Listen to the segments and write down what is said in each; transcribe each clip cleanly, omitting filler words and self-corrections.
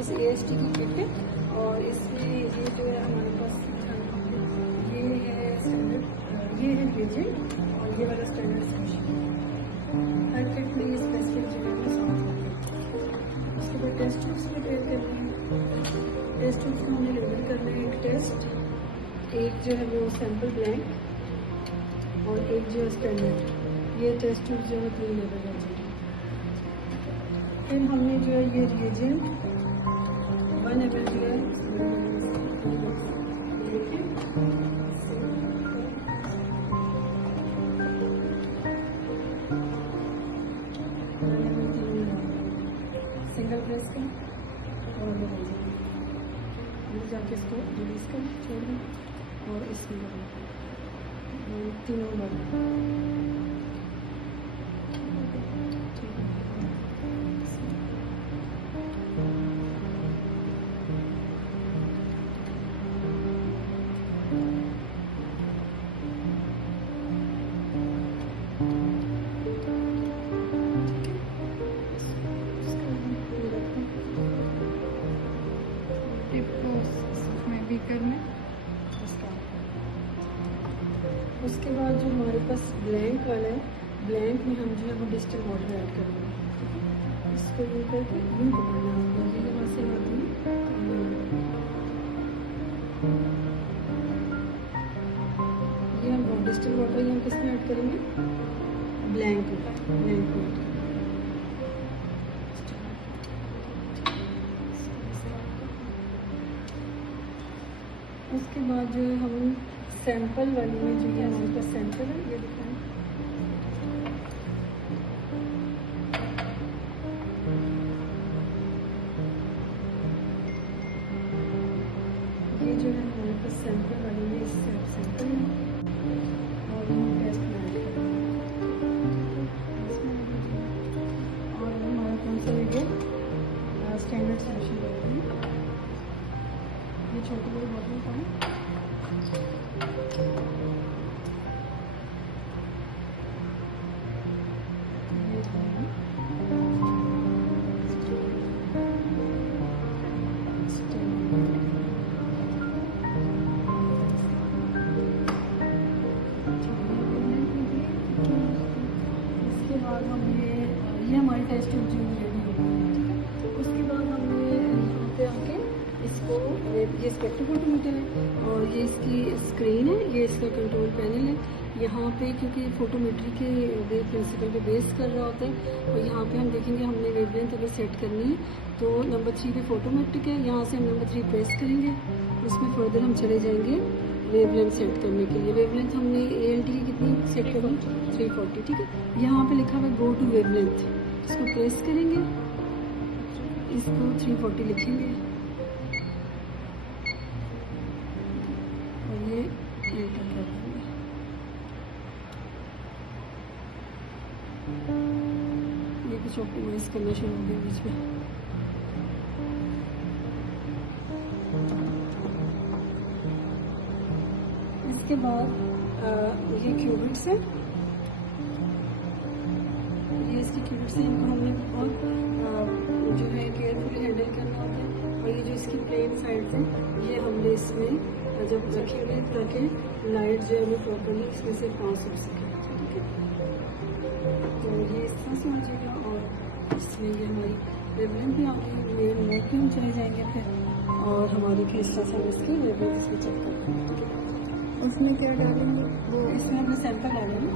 जैसे AST की kit है और इसमें ये जो है हमारे पास ये है स्टैंडर्ड, ये है रिएजेंट और ये वाला स्टैंडर्ड सोल्यूशन। हर किट में ये स्पेसिफिक जगह में साथ होते हैं। उसके बाद टेस्ट ट्यूब्स प्रिपेयर करनी है। टेस्ट ट्यूब्स को हमें लेबल करना है, एक टेस्ट, एक जो है वो सैम्पल ब्लैंक और एक जो है स्टैंडर्ड। ये टेस्ट ट्यूब जो है 3 लेवल है। फिर हमने जो है ये रिएजेंट 1 ml जो है सिंगल प्रेस का और जाके इसको रिलीज कर छोड़ दें और इसमें तीनों बार करना। उसके बाद जो हमारे पास ब्लैंक वाला है, ब्लैंक में हम जो है वो डिस्टिल वाटर ऐड करेंगे। इसको ये करके ये हम डिस्टिल वाटर ये हम किस में ऐड करेंगे, ब्लैंक वाटर। उसके बाद जो है हम सैंपल वाली में जो है हमारे पास सैंपल है, ये दिखाएं। ये जो है हमारे पास सैंपल वाली में इससे आप सैंपल और हम टेस्ट में ऐड करेंगे। और हमारा कौन सा है स्टैंडर्ड सोल्यूशन है, ये छोटे बड़े बॉटल का है। उसके बाद हम ये हमारी टेस्ट ट्यूब जो रेडी हो गई। उसके बाद हम ये आके इसको, ये स्पेक्ट्रोफोटोमीटर है और ये इसकी स्क्रीन है, ये इसका कंट्रोल पैनल है। यहाँ पे क्योंकि फोटोमेट्री के वेव प्रिंसिपल पे बेस कर रहा होता है और यहाँ पे हम देखेंगे हमने वेवलेंथ अगर सेट करनी है तो नंबर 3 पे फोटोमेट्रिक है, यहाँ से हम नंबर 3 प्रेस करेंगे, उसमें फर्दर हम चले जाएंगे वेवलेंथ सेट करने के लिए। वेवलेंथ हमने ALT की कितनी सेट करनी, 340, ठीक है। यहाँ पे लिखा हुआ है गो टू वेवलेंथ, इसको प्रेस करेंगे, इसको 340 लिखेंगे और ये एंटर कर देंगे। ये कुछ ऑप्टिमाइज करना शुरू हो गया बीच में। इसके बाद ये क्यूबिट्स है, ये इसकी क्यूबिट्स हैं, इनको हमने बहुत जो है केयरफुली हैंडल करना होता है। और ये जो इसकी प्लेन साइड्स हैं ये हमने इसमें जब रखेंगे ताकि लाइट जो है वो प्रॉपरली इसमें से पास हो सके, ठीक है। तो ये इस तरह से हो जाएगा और इसमें ये हमारी वेवलेंथ भी आगे मेन मोड पे हम चले जाएंगे फिर और हमारी फिर इस तरह से इसकी वेवलेंथ इसमें चेक करते हैं, ठीक है। उसमें क्या डालेंगे, वो इसमें हमने सैंपल डालेंगे,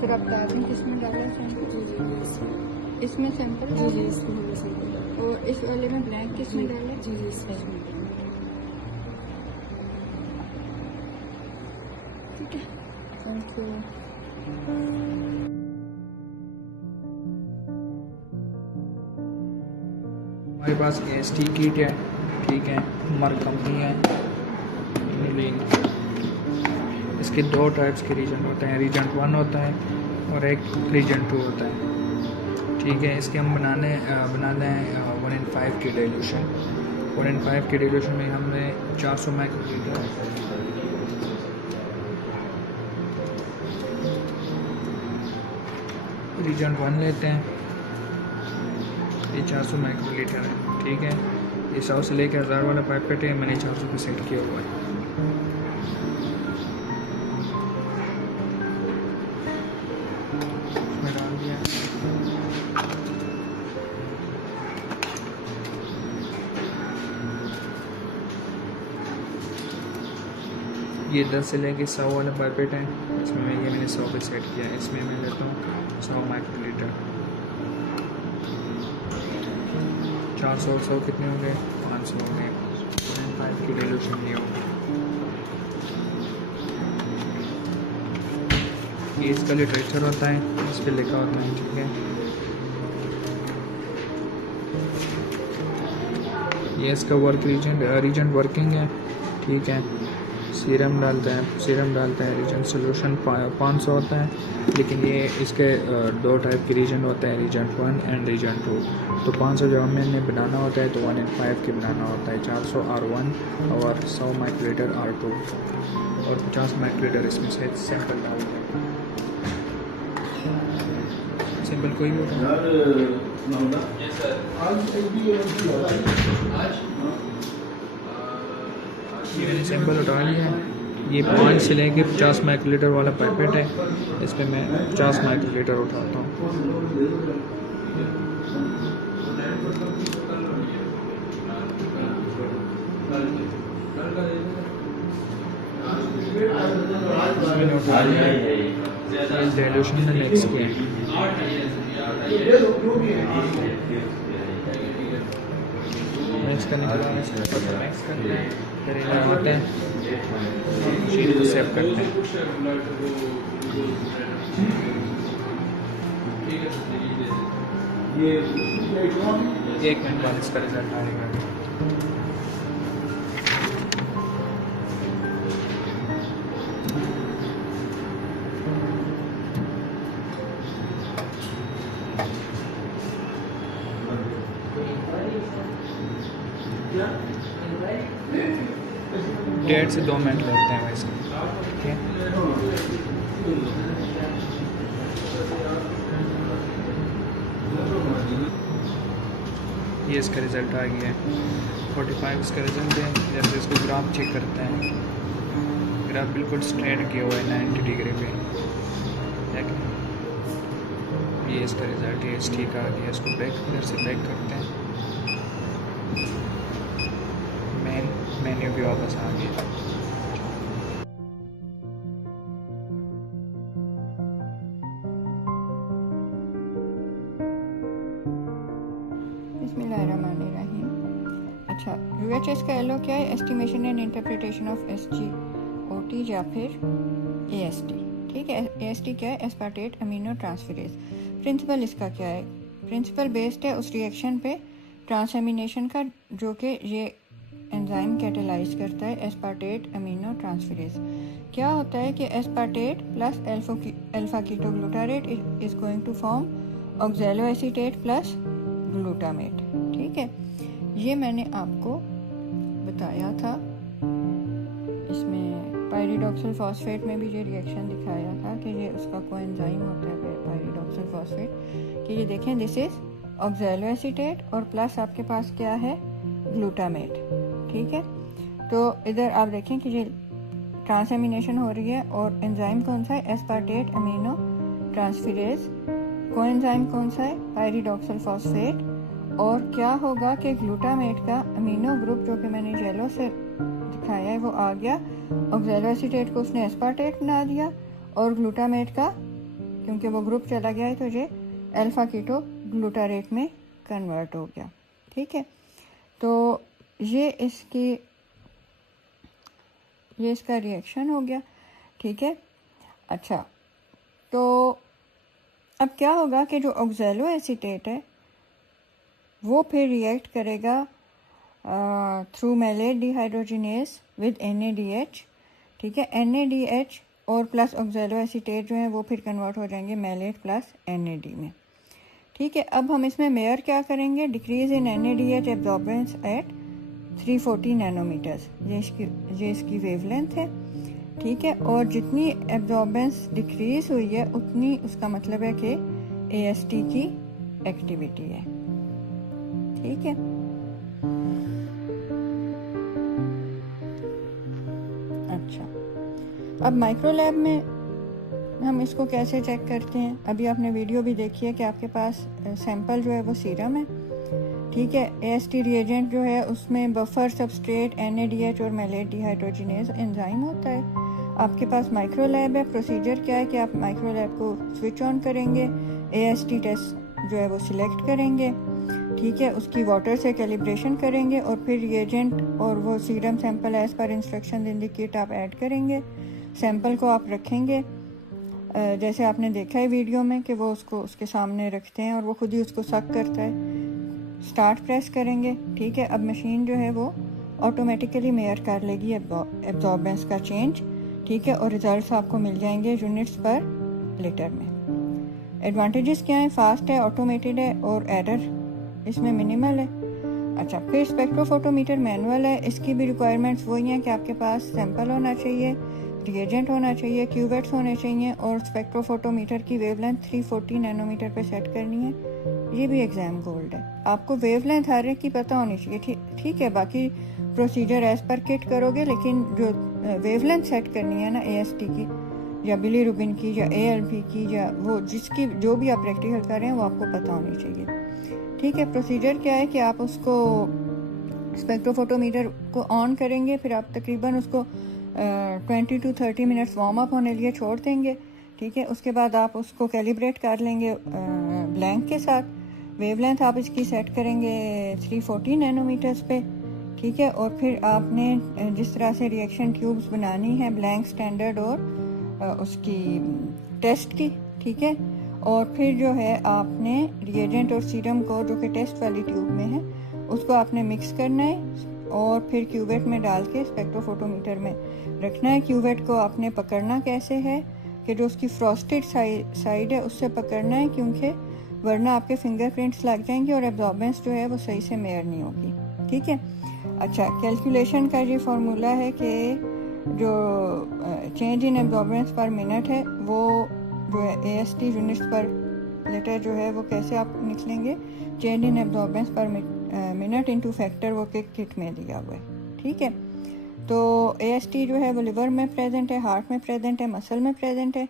फिर आप डालें किसमें डालें सैंपल, जी इसमें सैंपल, जी इसमें हमने सैंपल डालें। और इस वाले में ब्लैंक किसमें डालें, जी इसमें, ठीक है। Thank you. हमारे पास AST किट है, ठीक है, मर्क कंपनी है। इसके 2 टाइप्स के रीजन होते हैं, रीजन 1 होता है और एक रीजन 2 होता है, ठीक है। इसके हम बनाने हैं 1:5 की डाइल्यूशन। 1:5 के डाइल्यूशन में हमने 400 माइक्रोलीटर रीजन 1 लेते हैं, ये 400 माइक्रोलीटर है, ठीक है। ये 100 से लेकर 1000 वाला पाइपेट है, मैंने 400 पे सेट किया हुआ है। इसमें डाल दिया। ये 10 से लेके 100 वाला पाइपेट है, इसमें मैंने 100 पे सेट किया है। इसमें मैं लेता हूँ 100 माइक्रोलीटर। 400 और 100 कितने हो गए? 500 हो गए। 5 की डिल्यूशन ये होगी। ये इसका लिटरेचर होता है, इस पर लिखा होता है, ठीक है। ये इसका वर्क रीजेंट वर्किंग है, ठीक है। सीरम डालते हैं रीजेंट सोल्यूशन 500 होता है, लेकिन ये इसके 2 टाइप के रीजेंट होते हैं, रीजेंट 1 एंड रीजेंट 2। तो 500 जब हमें बनाना होता है तो 1 in 5 के बनाना होता है। 400 R1 और 100 माइक्रोलीटर R2 और 50 माइक्रोलीटर इसमें से सैंपल डालते हैं। सिंपल कोई भी ये मैंने सैंपल उठा लिया है। ये 5 से लेके 50 माइक्रोलीटर वाला पाइपेट है, इस पर मैं 50 माइक्रोलीटर उठाता हूँ। डाइल्यूशन में मिक्स किया, मिक्स करने के बाद मिक्स करते हैं, फिर इन्हें होते हैं शीट को सेव करते हैं। 1 मिनट बाद इसका रिजल्ट आएगा। डेढ़ से 2 मिनट लगते हैं वैसे, ठीक है। ये इसका रिज़ल्ट आ गया है 45 इसका रिज़ल्ट है। जैसे इसको ग्राफ चेक करते हैं, ग्राफ बिल्कुल स्ट्रेट किया हुआ है 90 डिग्री पे, ठीक है। ये इसका रिज़ल्ट है, ठीक आ गया। इसको बैक इधर से बैक करते हैं, मेन्यू भी वापस आ गया। बिस्मिल्लाहिर्रहमानिर्रहीम। अच्छा, UHS का एलो क्या है? Estimation and interpretation of SGOT या फिर AST, ठीक है। AST क्या है? Aspartate amino transferase. प्रिंसिपल इसका क्या है? प्रिंसिपल बेस्ड है उस रिएक्शन पे ट्रांसएमिनेशन का, जो कि ये एंजाइम कैटेलाइज करता है, एस्पार्टेट अमीनो ट्रांसफरेज। क्या होता है कि aspartate plus alpha ketoglutarate is going to form oxaloacetate plus glutamate, ठीक है। ये मैंने आपको बताया था, इसमें पायरिडॉक्सिल फॉस्फेट में भी ये रिएक्शन दिखाया था कि ये उसका कोएंजाइम होता है पायरिडॉक्सिल फॉस्फेट, कि ये देखें दिस इज ऑक्सैलोएसीटेट और प्लस आपके पास क्या है? ग्लूटामेट, ठीक है। तो इधर आप देखें कि ये ट्रांसएमिनेशन हो रही है और एंजाइम कौन सा है? Aspartate amino transferase. कोएंजाइम कौन सा है? पायरिडॉक्सिल फॉस्फेट। और क्या होगा कि ग्लूटामेट का अमीनो ग्रुप जो कि मैंने येलो से दिखाया है वो आ गया, ऑक्सैलोएसीटेट को उसने एस्पार्टेट बना दिया और ग्लूटामेट का क्योंकि वो ग्रुप चला गया है तो ये अल्फा कीटो ग्लूटारेट में कन्वर्ट हो गया, ठीक है। तो ये इसका रिएक्शन हो गया, ठीक है। अच्छा, तो अब क्या होगा कि जो ऑक्सैलोएसीटेट है वो फिर रिएक्ट करेगा through malate dehydrogenase with NADH, ठीक है। NADH और प्लस ऑक्सैलोएसीटेट जो है वो फिर कन्वर्ट हो जाएंगे मैलेट प्लस NAD में, ठीक है। अब हम इसमें मेयर क्या करेंगे? Decrease in NADH absorbance at 340 nanometres, ये इसकी वेवलेंथ है, ठीक है। और जितनी एब्जॉर्बेंस डिक्रीज हुई है उतनी उसका मतलब है कि AST की एक्टिविटी है, ठीक है। अब माइक्रो लैब में हम इसको कैसे चेक करते हैं? अभी आपने वीडियो भी देखी है कि आपके पास सैंपल जो है वो सीरम है, ठीक है। AST रिएजेंट जो है उसमें बफर, सबस्ट्रेट, NADH और मैलेट डिहाइड्रोजिनेज एंजाइम होता है। आपके पास माइक्रो लैब है। प्रोसीजर क्या है कि आप माइक्रो लैब को स्विच ऑन करेंगे, AST टेस्ट जो है वो सिलेक्ट करेंगे, ठीक है। उसकी वाटर से कैलिब्रेशन करेंगे और फिर रिएजेंट और वो serum sample as per instruction in the kit आप ऐड करेंगे। सैंपल को आप रखेंगे जैसे आपने देखा है वीडियो में कि वो उसको उसके सामने रखते हैं और वो खुद ही उसको सक करता है। स्टार्ट प्रेस करेंगे, ठीक है। अब मशीन जो है वो ऑटोमेटिकली मेयर कर लेगी एब्जॉर्बेंस का चेंज, ठीक है, और रिजल्ट्स आपको मिल जाएंगे यूनिट्स पर लीटर में। एडवांटेजेस क्या है? फास्ट है, ऑटोमेटेड है और एरर इसमें मिनिमल है। अच्छा, फिर स्पेक्ट्रोफोटोमीटर मैनुअल है। इसकी भी रिक्वायरमेंट्स वही हैं कि आपके पास सैंपल होना चाहिए, रिएजेंट होना चाहिए, क्यूवेट्स होने चाहिए और स्पेक्ट्रोफोटोमीटर की वेवलेंथ 340 नैनोमीटर पे सेट करनी है। ये भी एग्जाम गोल्ड है। आपको वेवलेंथ हर एक की पता होनी चाहिए, ठीक है। बाकी प्रोसीजर एज पर किट करोगे, लेकिन जो वेवलेंथ सेट करनी है ना AST की या बिलीरुबिन की या ALP की या वो जिसकी जो भी आप प्रैक्टिकल कर रहे हैं वो आपको पता होनी चाहिए, ठीक है। प्रोसीजर क्या है कि आप उसको स्पेक्ट्रोफोटोमीटर को ऑन करेंगे, फिर आप तकरीबन उसको 20 to 30 मिनट्स वार्म अप होने लिए छोड़ देंगे, ठीक है। उसके बाद आप उसको कैलिब्रेट कर लेंगे ब्लैंक के साथ। वेवलेंथ आप इसकी सेट करेंगे 340 नैनोमीटर्स पे, ठीक है। और फिर आपने जिस तरह से रिएक्शन ट्यूब्स बनानी है ब्लैंक, स्टैंडर्ड और उसकी टेस्ट की, ठीक है। और फिर जो है आपने रिएजेंट और सीरम को जो कि टेस्ट वाली ट्यूब में है उसको आपने मिक्स करना है और फिर क्यूवेट में डाल के स्पेक्ट्रोफोटोमीटर में रखना है। क्यूवेट को आपने पकड़ना कैसे है कि जो उसकी फ्रॉस्टेड साइड है उससे पकड़ना है, क्योंकि वरना आपके फिंगरप्रिंट्स लग जाएंगे और एब्जॉर्बेंस जो है वो सही से मेयर नहीं होगी, ठीक है। अच्छा, कैलकुलेशन का ये फार्मूला है कि जो चेंज इन एब्जॉर्बेंस पर मिनट है वो जो है AST यूनिट्स पर लीटर जो है वो कैसे आप निकलेंगे, चेंज इन एब्जॉर्बेंस पर मिनट इनटू फैक्टर वो किट में दिया हुआ है, ठीक है। तो AST जो है वो लिवर में प्रेजेंट है, हार्ट में प्रेजेंट है, मसल में प्रेजेंट है।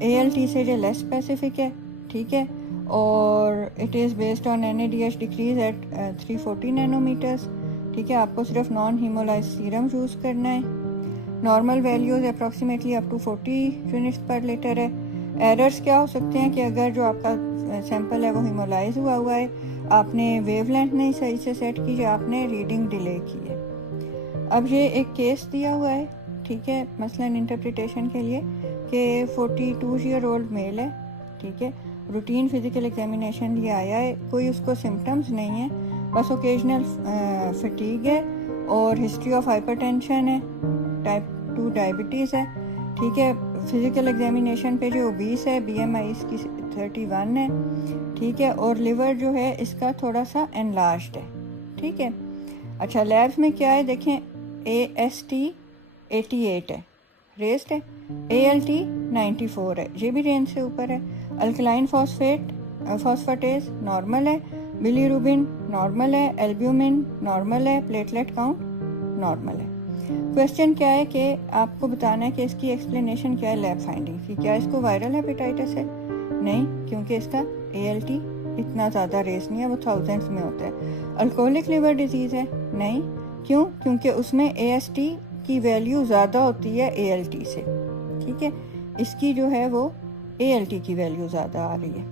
ALT से जो लेस स्पेसिफिक है, ठीक है, और it is based on NADH decrease at 340 nanometres, ठीक है। आपको सिर्फ नॉन हीमोलाइज सीरम यूज़ करना है। Normal values approximately up to 40 units per litre है। एरर्स क्या हो सकते हैं कि अगर जो आपका सैंपल है वो हीमोलाइज हुआ है, आपने वेवलेंथ नहीं सही से सेट की या आपने रीडिंग डिले की है। अब ये एक केस दिया हुआ है, ठीक है, मसलन इंटरप्रिटेशन के लिए कि 42 ईयर ओल्ड मेल है, ठीक है, रूटीन फिजिकल एग्जामिनेशन लिए आया है, कोई उसको सिम्टम्स नहीं है, बस ओकेजनल फटीग है और हिस्ट्री ऑफ हाइपरटेंशन है, टाइप 2 डायबिटीज़ है, ठीक है। फिजिकल एग्जामिनेशन पे जो ओबीस है, BMI इसकी 31 है, ठीक है, और लिवर जो है इसका थोड़ा सा एनलार्ज्ड है, ठीक है। अच्छा, लैब्स में क्या है देखें, AST 88 है, रेस्ट है, ALT 94 है, ये भी रेंज से ऊपर है। अल्कलाइन फॉस्फेटेज नॉर्मल है, बिलीरुबिन नॉर्मल है, एल्ब्यूमिन नॉर्मल है, प्लेटलेट काउंट नॉर्मल है। क्वेश्चन क्या है कि आपको बताना है कि इसकी एक्सप्लेनेशन क्या है लैब फाइंडिंग की। क्या इसको वायरल हेपेटाइटिस है? नहीं, क्योंकि इसका ALT इतना ज़्यादा रेस नहीं है, वो थाउजेंड्स में होता है। अल्कोहलिक लिवर डिजीज़ है? नहीं, क्यों? क्योंकि उसमें AST की वैल्यू ज़्यादा होती है ALT से, ठीक है। इसकी जो है वो ALT की वैल्यू ज़्यादा आ रही है।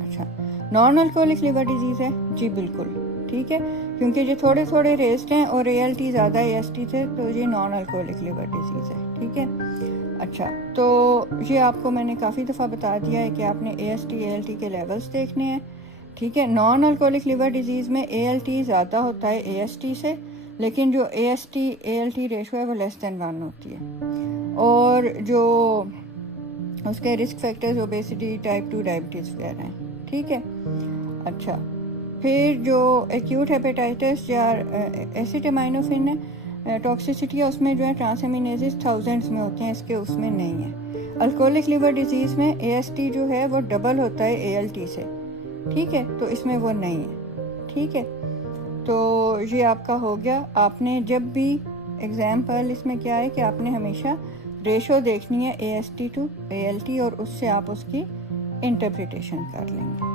अच्छा, नॉन अल्कोहलिक लिवर डिजीज़ है? जी बिल्कुल, ठीक है, क्योंकि ये थोड़े थोड़े रेस्ट हैं और ALT ज़्यादा AST से, तो ये नॉन अल्कोहलिक लिवर डिजीज़ है, ठीक है। अच्छा, तो ये आपको मैंने काफ़ी दफ़ा बता दिया है कि आपने AST ALT के लेवल्स देखने हैं, ठीक है। नॉन अल्कोहलिक लिवर डिजीज़ में ALT ज़्यादा होता है AST से, लेकिन जो AST ALT रेशो है वो लेस देन 1 होती है। और जो उसके risk factors obesity, type 2 diabetes वगैरह हैं, ठीक है। अच्छा, फिर जो एक्यूट हेपेटाइटिस या एसिटामिनोफेन है, टॉक्सिसिटी है उसमें जो है ट्रांसएमिनेजेस थाउजेंड्स में होते हैं, इसके उसमें नहीं है। अल्कोहलिक लिवर डिजीज़ में AST जो है वो डबल होता है ALT से, ठीक है, तो इसमें वो नहीं है, ठीक है। तो ये आपका हो गया। आपने जब भी एग्जाम्पल इसमें क्या है कि आपने हमेशा रेशो देखनी है AST to ALT और उससे आप उसकी इंटरप्रिटेशन कर लेंगे।